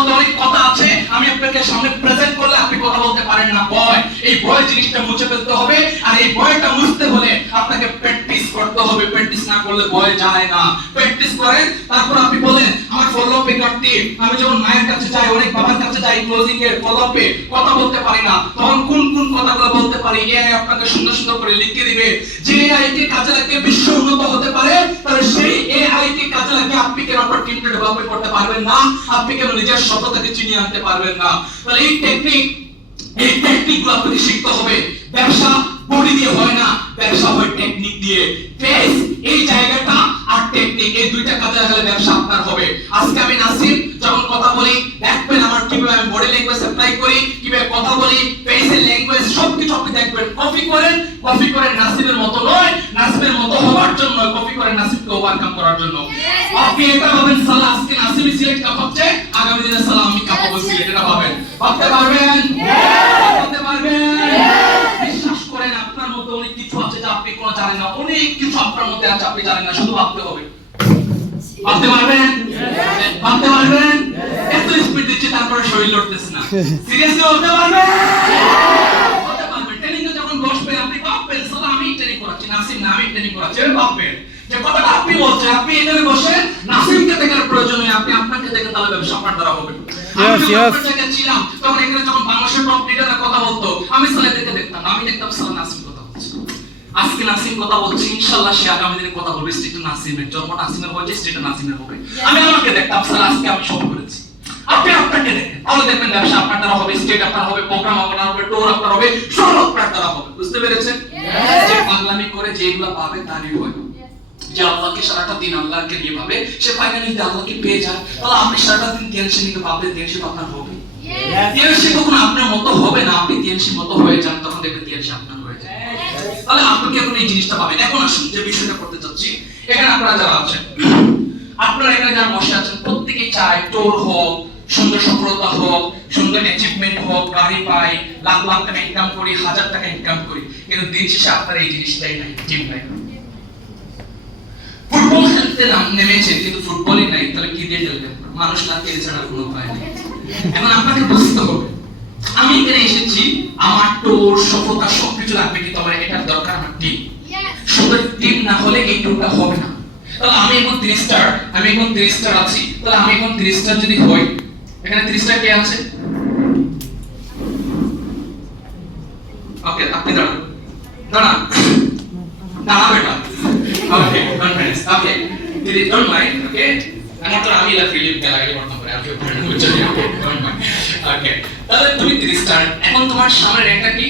মধ্যে অনেক কথা আছে, আমি আপনাকে সামনে প্রেজেন্ট করলে আপনি কথা বলতে পারেন না। ভয়, এই ভয় জিনিসটা মুছে ফেলতে হবে। আর এই ভয়টা মুছতে হলে আপনাকে প্র্যাকটিস করতে হবে। প্র্যাকটিস না করলে ভয় যায় না। প্র্যাকটিস করেন, তারপর আপনি বলেন আমার ফলো আপে করতে, আমি যখন মায়ের কাছে যাই, অনেক বাবার কাছে যাই, ক্লোজিং এর ফলো আপে কথা বলতে পারি না, তখন কোন কোন কথাগুলো বলতে পারি, এআই আপনাকে সুন্দর সুন্দর করে লিখে দিবে। যে এআই কে কাজে লাগিয়ে বিশ্ব উন্নত হতে পারে, তাহলে সেই এআই কে কাজে লাগিয়ে আপনি কেন আপনার টিমকে ডেভেলপমেন্ট করতে পারবেন না? আপনি কেন নিজের সততাকে চিনিয়ে আনতে পারবেন না? তাহলে এই টেকনিকগুলো আপনাকে শিখতে হবে। ব্যবসা বডি দিয়ে হয় না, ব্যবসা হয় টেকনিক দিয়ে। ফেস, এই জায়গাটা আর টেকনিক, এই দুইটা কাজে লাগালে ব্যবসা আপনার হবে। আজকে আমি নাসিম যখন কথা বলি, দেখবেন আমার কিভাবে আমি বডি ল্যাঙ্গুয়েজ অ্যাপ্লাই করি, কিভাবে কথা বলি, ফেসের ল্যাঙ্গুয়েজ সবকিছু আপনি দেখবেন। কপি করেন নাসিমের মতো নয়, নাসিমের মতো হওয়ার জন্য, কপি করেন নাসিমকে ওভারকাম করার জন্য। আপনি এটা ভাবেন সালা আজকে নাসিমি সিলেক্ট কাঁপাচ্ছে, আগামী দিনে সালা আমি কাঁপাবো সিলেক্ট, এটা ভাবেন। ভাবতে পারবেন? ভাবতে পারবেন? বিশ্বাস করেন আপনার মধ্যে অনেক কিছু আছে যা আপনি কোনো জানেন না। অনেক কিছু আপনার মধ্যে আছে আপনি জানেন না, শুধু ভাবতে হবে। ভাবতে পারবেন? ভাবতে পারবেন? এত স্পিড দিচ্ছে তারপরে শরীর লড়তেছে না। সিরিয়াসলি ভাবতে পারবেন? ভাবতে পারবেন? ট্রেনিং এ যখন বসবেন আপনি ভাববেন সালা আমি ট্রেনিং করাচ্ছি, নাসিম না আমি ট্রেনিং করাচ্ছি, এর ভাববেন যে কথাটা আপনি বলছেন, আপনি এখানে বসে নাসিমকে দেখার প্রয়োজন নেই, আপনি আপনাকে দেখেন, তাহলে ব্যবসা আপনার দ্বারা হবে। আমি ছিলাম তখন এখানে যখন বাংলাদেশের টপ লিডাররা কথা বলতো, আমি সালাদেরকে দেখতাম, আমি দেখতাম সালা নাসিম কথা বলছে। আজকে নাসিম কথা বলছে, ইনশাআল্লাহ সে আগামী দিনে কথা বলবে স্টেট নাসিমের, জন্ম নাসিমের হয়েছে স্টেট নাসিমের হবে। আমি আমাকে দেখতাম সালা আজকে আমি সব করেছি, আপনি আপনাকে দেখেন, তাহলে দেখবেন ব্যবসা আপনার দ্বারা হবে, স্টেট আপনার হবে, প্রোগ্রাম আপনার হবে, টোর আপনার হবে, সব আপনার দ্বারা হবে। বুঝতে পেরেছেন? যে পাগলামি করে যেগুলো পাবে তারই হয়। যে আল্লাহকে সারাটা দিন আল্লাহকে নিয়ে ভাবে, সে ফাইনালি যদি আল্লাহকে পেয়ে যায়, তাহলে আপনি সারাটা দিন টেনশন নিয়ে ভাববেন, টেনশন আপনার হবে। টেনশন কখন আপনার মতো হবে না, আপনি টেনশন মতো হয়ে যান, তখন দেখবেন টেনশন আপনার হয়ে যায়। তাহলে আপনাকে এখন এই জিনিসটা পাবেন। এখন আসুন যে বিষয়টা করতে চাচ্ছি, এখানে আপনারা যারা আছেন, আপনারা এখানে যারা বসে আছেন, প্রত্যেকেই চায় টোর হোক, সুন্দর সফলতা হোক, সুন্দর অ্যাচিভমেন্ট হোক, গাড়ি পাই, লাখ লাখ টাকা ইনকাম করি, 1000 টাকা ইনকাম করি, কিন্তু দিন শেষে আপনার এই জিনিসটাই নাই, টিম নাই। ফুটবল খেলতে নেমেছেন কিন্তু ফুটবলই নাই, তাহলে কি দিয়ে খেলবেন? মানুষ না খেলে ছাড়া কোনো উপায় নেই। এখন আপনাকে বুঝতে হবে, আমি এখানে এসেছি, আমার টোর সফলতা সবকিছু লাগবে, কিন্তু আমার এটার দরকার আমার টিম। সুন্দর টিম না হলে এই টোরটা হবে না। তাহলে আমি এখন 3 স্টার, আমি এখন 3 স্টার আছি, তাহলে আমি এখন 3 স্টার যদি হই, এখানে 3 স্টার কে আছে? ওকে, আপনি দাঁড়ান, দাঁড়ান, দাঁড়ান বেটা। ওকে, কনফিডেন্স। ওকে, দিদি ডোন্ট মাইন্ড। ওকে, আমি লা ফিলিপ কে লাগে বর্তমান করে আমি বুঝছি। ওকে, ডোন্ট মাইন্ড। ওকে, তাহলে তুমি 3 স্টার, এখন তোমার সামনে র্যাঙ্কটা কি?